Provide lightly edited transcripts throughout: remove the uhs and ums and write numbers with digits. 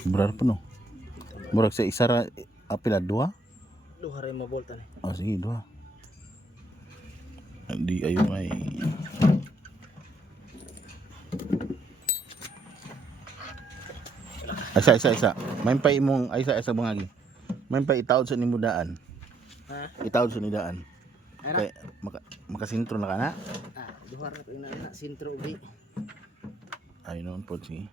Sobrar pa no. Murag sa isa ra apila duha. Duha rin mabolta ni. Oh sige duha. Di ayo ay. Isa. May pa imong isa bangagi. May pa itaod sa nimudaan. Ha? Itaod sa nidaan. Ara. Kay makasintro na kana. Duha ra ko ina sintro ubi. Ay noon po sige.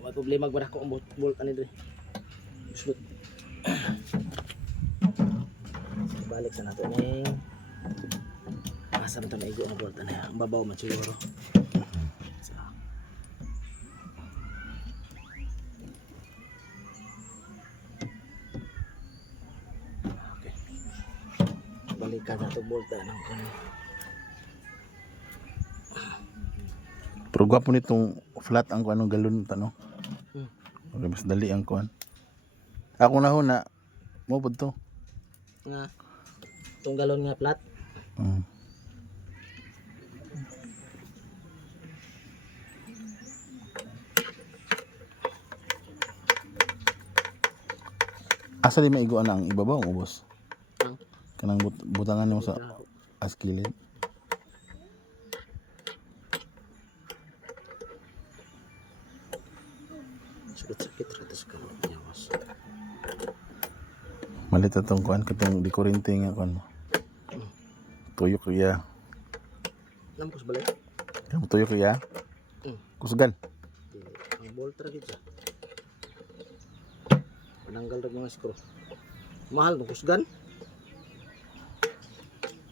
May problema gud ako ang bolta ni dre. Shoot. Balik sa nato ni. Asa man ta maigo ang bolta na. Ang babaw man siguro. Okay. Balikan nato bolta ng kuno. Pero gwapo nitong flat ang kuan ng galon ta no. Hmm. Okay, mas dali ang kuan. Ako na ho na mo pud to. Nga itong galon nga flat. Asa di maigo ana ang ibabaw ubos. Ang Kanang butangan mo sa askilid. sakit rito sa kalon yawas. Malit atong kuan katong di kurente nga kuan. Tuyok ya. Lampos balik. Kamu tuyok ya. Kusgan. Dili. Ang bolta ra gid siya. Pananggal ra mga screw. Mahal to kusgan.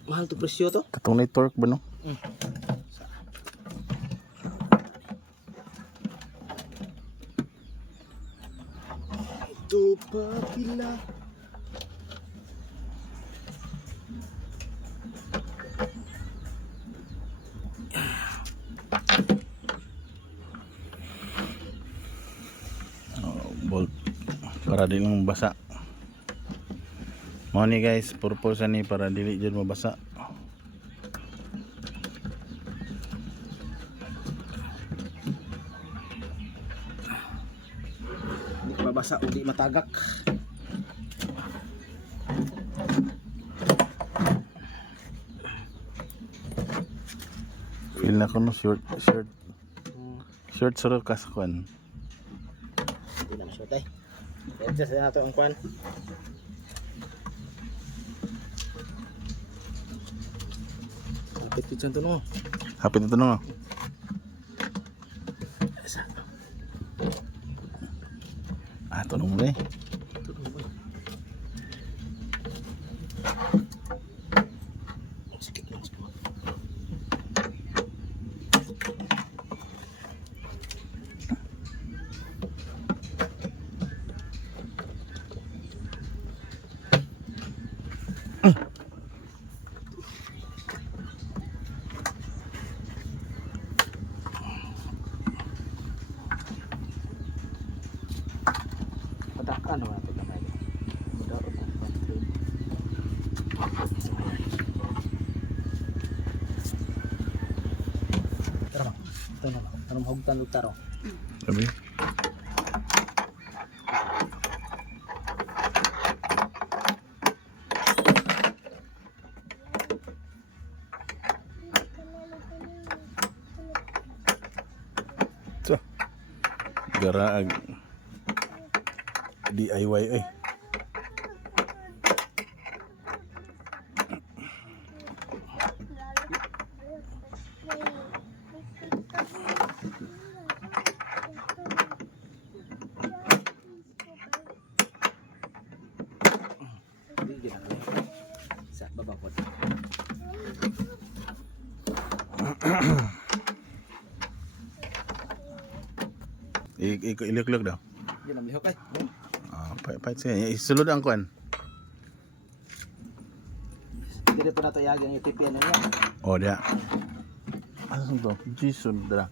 Mahal to presyo to. Katong na torque ba no? Ito pa pila. Bolt para di lang mabasa. Mo ni guys, purpose ni para dili jud mabasa. Hindi ka mabasa o di matagak. Feel na ko no short sura kaskuan. Hindi na masyot eh. Adjust na nato ang kwan. Kapit kitsan to no. Hapit ito no. Asa. Tunong mo eh. Sikit lang siguro. Patakan wala to gamay. Mudaron na battery. Tara. Ito na. Anong hugtan lutaro? Sabi. So. Garaag. DIY eh. Hindi na. Sa baba ko. Ilok-ilok daw. Hindi na lihok eh. Pait siya. Isulod ang kuan. Hindi po na ito yagang ipipian na yan. Oh, dia. Ano to? Jesus dra.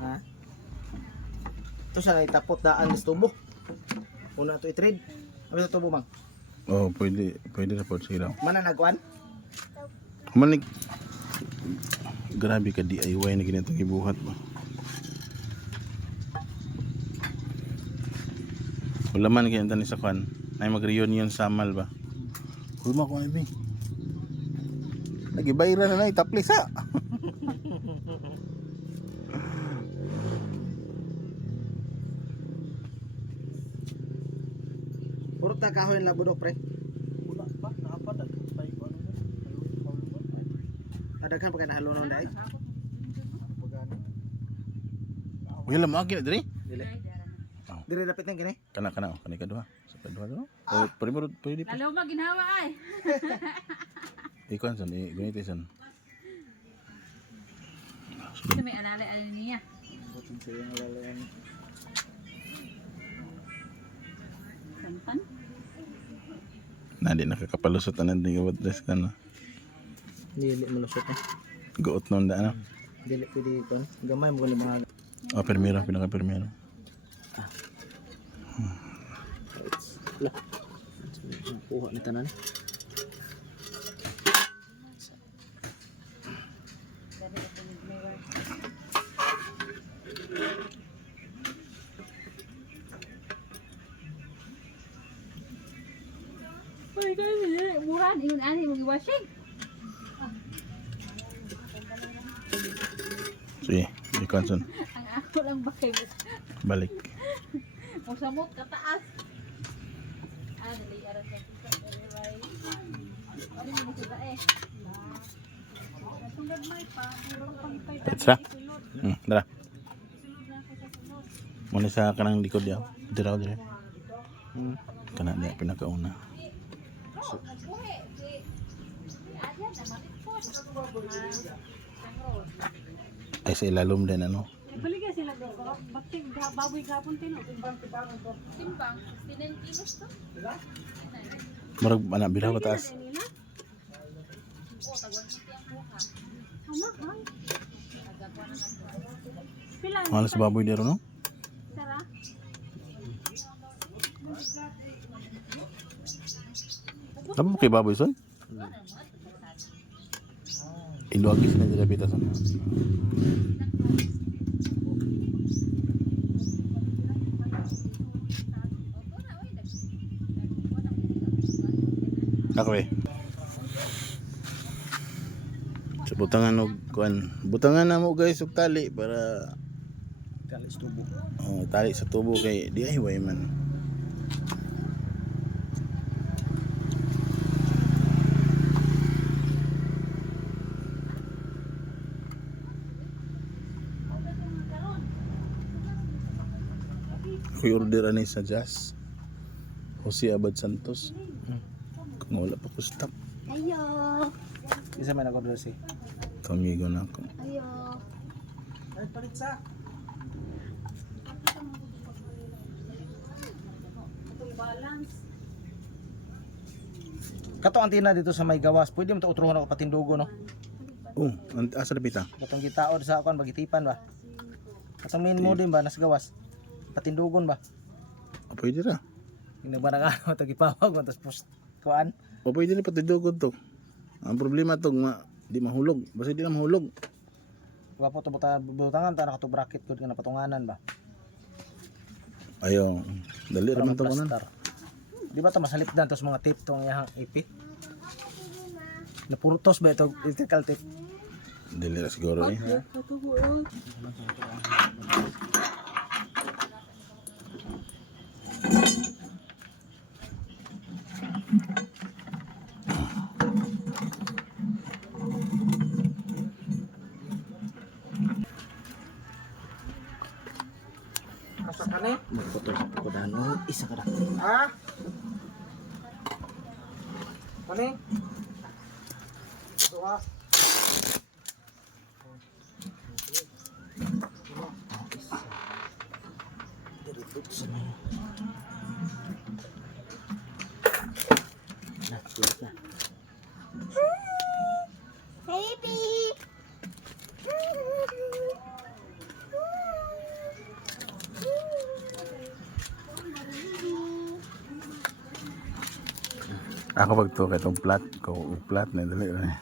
Ha? Ito siya na itapot daan sa tubo. Una ito i-trade. Ano sa tubo mang? Oh, pwede na po sila. Mana nagkuhan? Manig. Grabe ka DIY na ginatong ibuhat ba. Wala man kaya tani sa kwan. Ay mag-reunion sa Amal ba? Hulma ko ay nag-ibayra na itaplis ha. Puro ta kahoy na budok pre. Wala pa, nakapadag. Tayo ko ano na. Adaghan pa kay nahalunon dai. Pagani. Wala mo akin diri. Dili. Dire dapat nang kini. Kana kani kadua. Sa kadua do. Primero pwede pa. Lalo maginhawa ay. Ikon san ganito san. Ito may alala niya. Butin sa yung lalayan. Sampan. Na di nakakapalusot na hindi gawat dress ka na. Dili malusot eh. Goot nun da ano. Dili pwede kon. Gamay mo ni mga Permiro, pinaka-permiro. lah. Kuha ni tanan. Ay, kaya murahan ingon ani mo giwashing. Sige, ikon san. Ang ako lang bakay mo. Balik. Mo samot ka taas. Dali aras sa pisa right. Ano mo sa eh. Sunod may pa, murang pangpay. Petsa. Dara. Muna sa kanang likod yaw. Dira dire. Kana dia pinakauna. Ay sa ilalom din ano. Balik sila do. Bakit baboy gapon tino. Timbang 15 kilos to. Murag anak biraw taas. Oh, tagwan mo tiyang buha. Hama, Pila Malas baboy dero no? Sara? Apa mo kay baboy son? Iluagis na dira pita son. Ako eh. So butangan og kuan. Butangan na mo guys og tali para Kalis tubo. tali sa tubo kay DIY man. Kuy order ani sa Jazz. Jose Abad Santos. Kung wala pa ko stop. Ayo. Isa may nag-order si. Kamigo na ako. Ayo. Ay palit sa. Balance. Kato ang tina dito sa may gawas. Pwede mo to utruhan ako patindugo no. Asa na pita? Katong gitaod sa akon bagitipan ba. Katong main mo din ba nas gawas. Patindugon ba. Pwede ra. Hindi ba nang to gipawag mo tas post kuan. Pwede na patidugod to. Ang problema to di mahulog. Basta di na mahulog. Wa po to butangan ta nakato bracket gud nga patunganan ba. Ayo, dali ra man to kunan. Plaster. Di ba to masalip dan tos mga tape tong iyang ipit. Na puro tos ba ito electrical tape. Dali ra siguro eh. Asa ka ni? Magputol sa pukudahan. Isa ka na. Ha? Kani? Tuwa. Baby. Ako pag to kay tong plat ko plat na dali ra.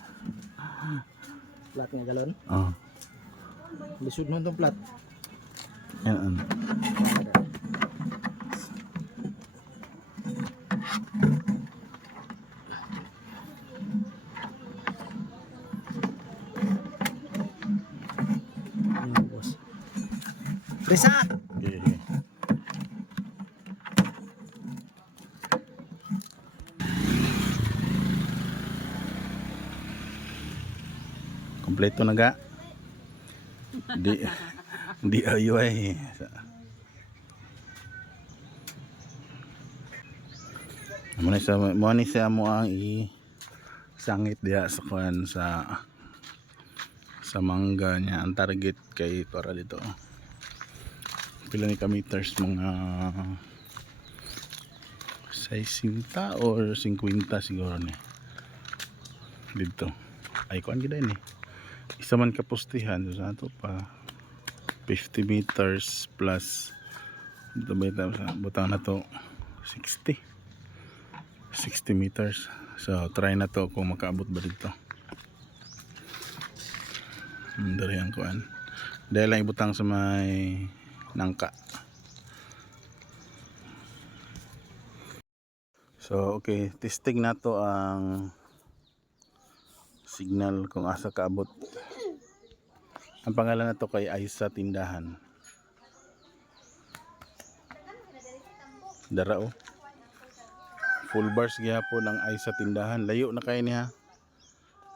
Plat nga galon. Oh. Lisod nun tong plat. Yan. Risa! Okay. Kompleto na ga. Di DIY. Mo ni sa mo ang sangit diha sa kuan sa mangga niya. Ang target kay para dito. Pila ni ka meters, mga 60 or 50 siguro ni. Dito. Ay kuan gid ni. Isa man ka postihan sa ato pa 50 meters plus dito ba ito sa butang na to 60 meters. So try na to kung makaabot ba dito. Dari ang kuan. Dahil lang ibutang sa may nangka. So okay, testing na to ang signal kung asa kaabot. Ang pangalan na to kay Aisa Tindahan. Darao. Full bars gihapon ang Aisa Tindahan. Layo na kay niya.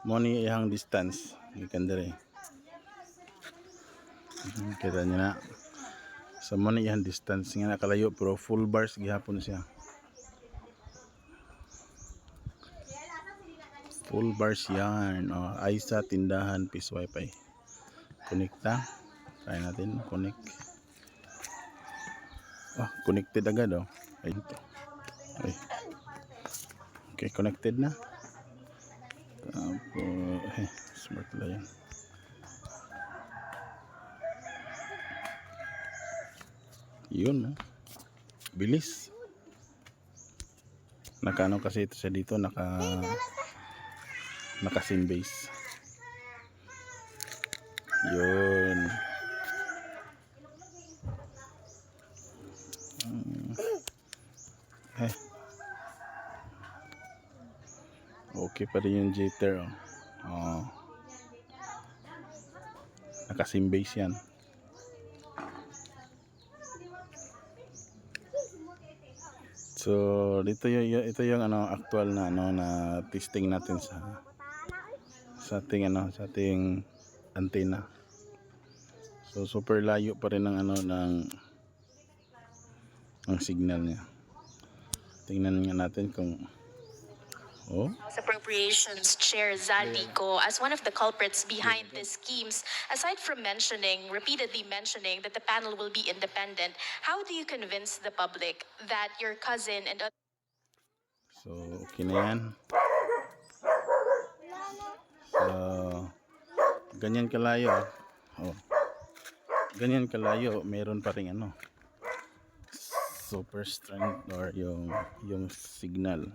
Mo ni iyang distance. Gikan diri. Kita niyo na. Sa mo ni iyang distance nga nakalayo pero full bars gihapon siya. Full bars yan. Oh, Aisa Tindahan Peace Wifi. Connecta. Try natin. Connect. Oh, connected agad oh. Ayun to. Ay. Okay, connected na. Tapos, smart lang yan. Yun, no? Bilis. Nakaano kasi ito siya dito, naka sim base. Yun. Okay pa rin yung jitter. Oh. Naka sim base yan. So dito ito yung actual na na testing natin sa ating antena. So super layo pa rin ng signal niya. Tingnan nga natin kung House Appropriations Chair Zaldico as one of the culprits behind these schemes. Aside from repeatedly mentioning that the panel will be independent, how do you convince the public that your cousin and other... So okay na yan. So ganyan kalayo. Oh. Ganyan kalayo, meron pa ring super strength or yung signal.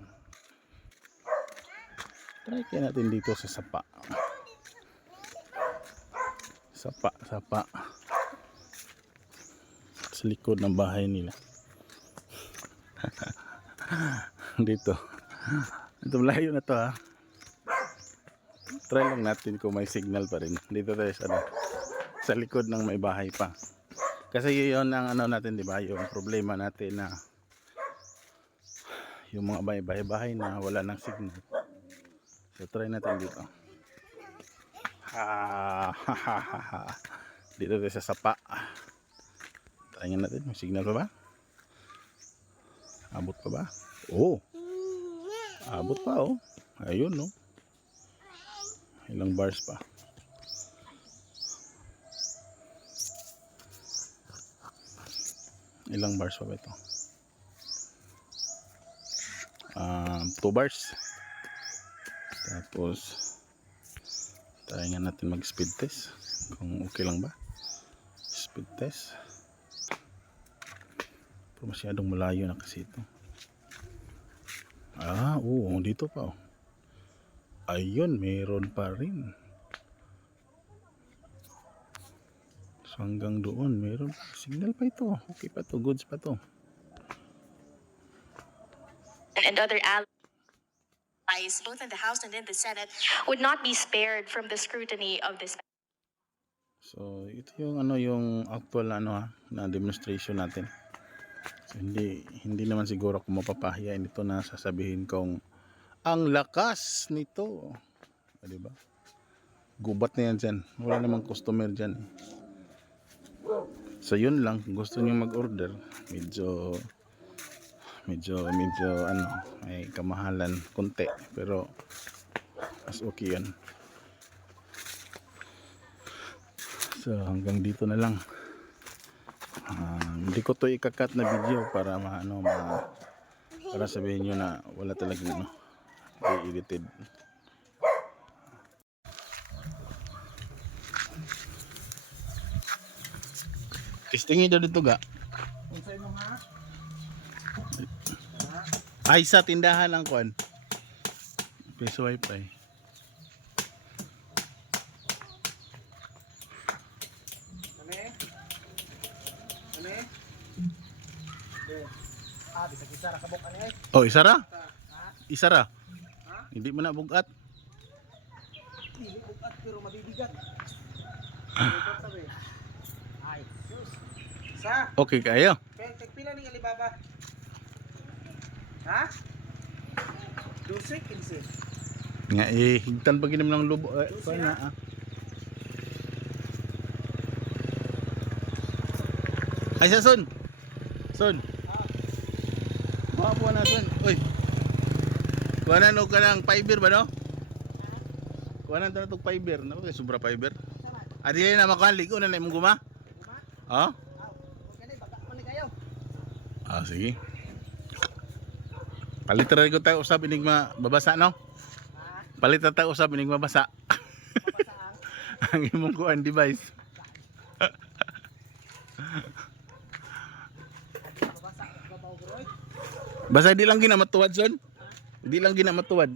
Try kaya natin dito sa sapa. Sapa. Sa likod ng bahay nila. Dito. Ito malayo na to ha. Try lang natin kung may signal pa rin. Dito tayo sa likod ng may bahay pa. Kasi yun ang natin, di ba? Yung problema natin na yung mga bahay na wala ng signal. So try natin dito. Dito tayo sa sapa. Try natin. May signal pa ba? Abot pa ba? Oh. Abot pa oh. Ayun no. Ilang bars pa. Ilang bars pa ba ito? 2 bars. Tapos try nga natin mag speed test kung okay lang ba. Speed test. Pero masyadong malayo na kasi ito. Oo, dito pa oh. Ayun, meron pa rin. So hanggang doon meron signal pa ito. Okay pa to, goods pa to. and other allies, both in the House and in the Senate, would not be spared from the scrutiny of this. So ito yung ano yung actual na demonstration natin. So, hindi naman siguro ako mapapahiyain ito na sasabihin kong ang lakas nito. O, diba? Gubat na yan dyan. Wala namang customer dyan. So yun lang, kung gusto niyo mag-order, medyo may kamahalan konti, pero mas okay yan. So hanggang dito na lang. Hindi ko to ikakat na video para para sabihin nyo na wala talagang edited. Testingin daw dito ga. Unsay mo ha? Ay sa tindahan ang kuan. Peso wifi. Kani? Bisa kisara kabok ani ay. Oh, isara? Ha? Isara? Ha? Hindi mo na bugat. Dili bukat pero mabibigat. Bukat sabi. Ay, sus. Sa, Okay kayo. pila ning Alibaba? Ha? 12, 15. Nga higtan pa ginom ng lubo. Kuan na Ay sa son. Son. Mga po na son. Uy. Kuanan og kanang fiber ba no? Kuanan ta tog fiber. Nako kay sobra fiber. Adi na makuan ligo na imong guma. Ha? Kani baka man ni kayo. Sige. Palit ra ko tayo usab inig mabasa no? Palit ra tayo usab inig mabasa. Ang imong kuan device. Basta di lang ginamatuwad son. Di lang ginamatuwad.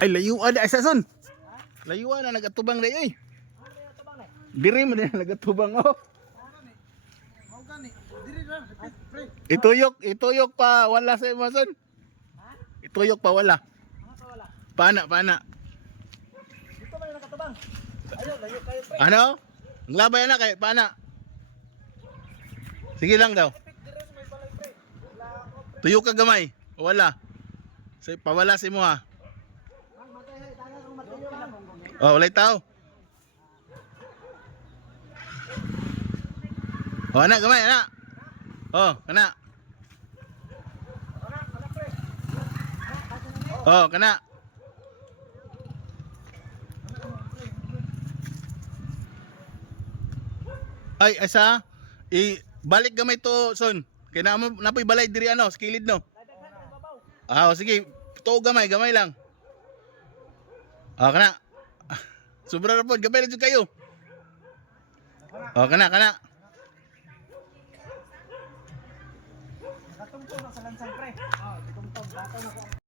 Ay layuan ay sa son. Layuan na nagatubang day ay. Diri mo din nagatubang oh. Mao gani. Diri ra, pre. Ituyok pa wala sa imo son. Ituyok pa wala. Mga wala. Pana. Dito man nakatubang. Ayo, layo kayo pre. Ano? Ang labay na kay pana. Sige lang daw. Dire sa may balay pre. Wala ako. Tuyok ka gamay. O wala. Say pawala si mo ha. Ang matay hay tanan ang matuyo lang. Oh, walay tao. Oh, anak gamay, anak. Oh, anak. Ana pre. Oh, kana. Ay, asa? Balik gamay to, son. Kaya napoy balay diri ano, sa kilid no. Sige. To gamay lang. Kana. Sobra ra pod, gamay lang kayo. Kana. Nakatungtong na sa lansang pre. Tungtong. Dato na ko.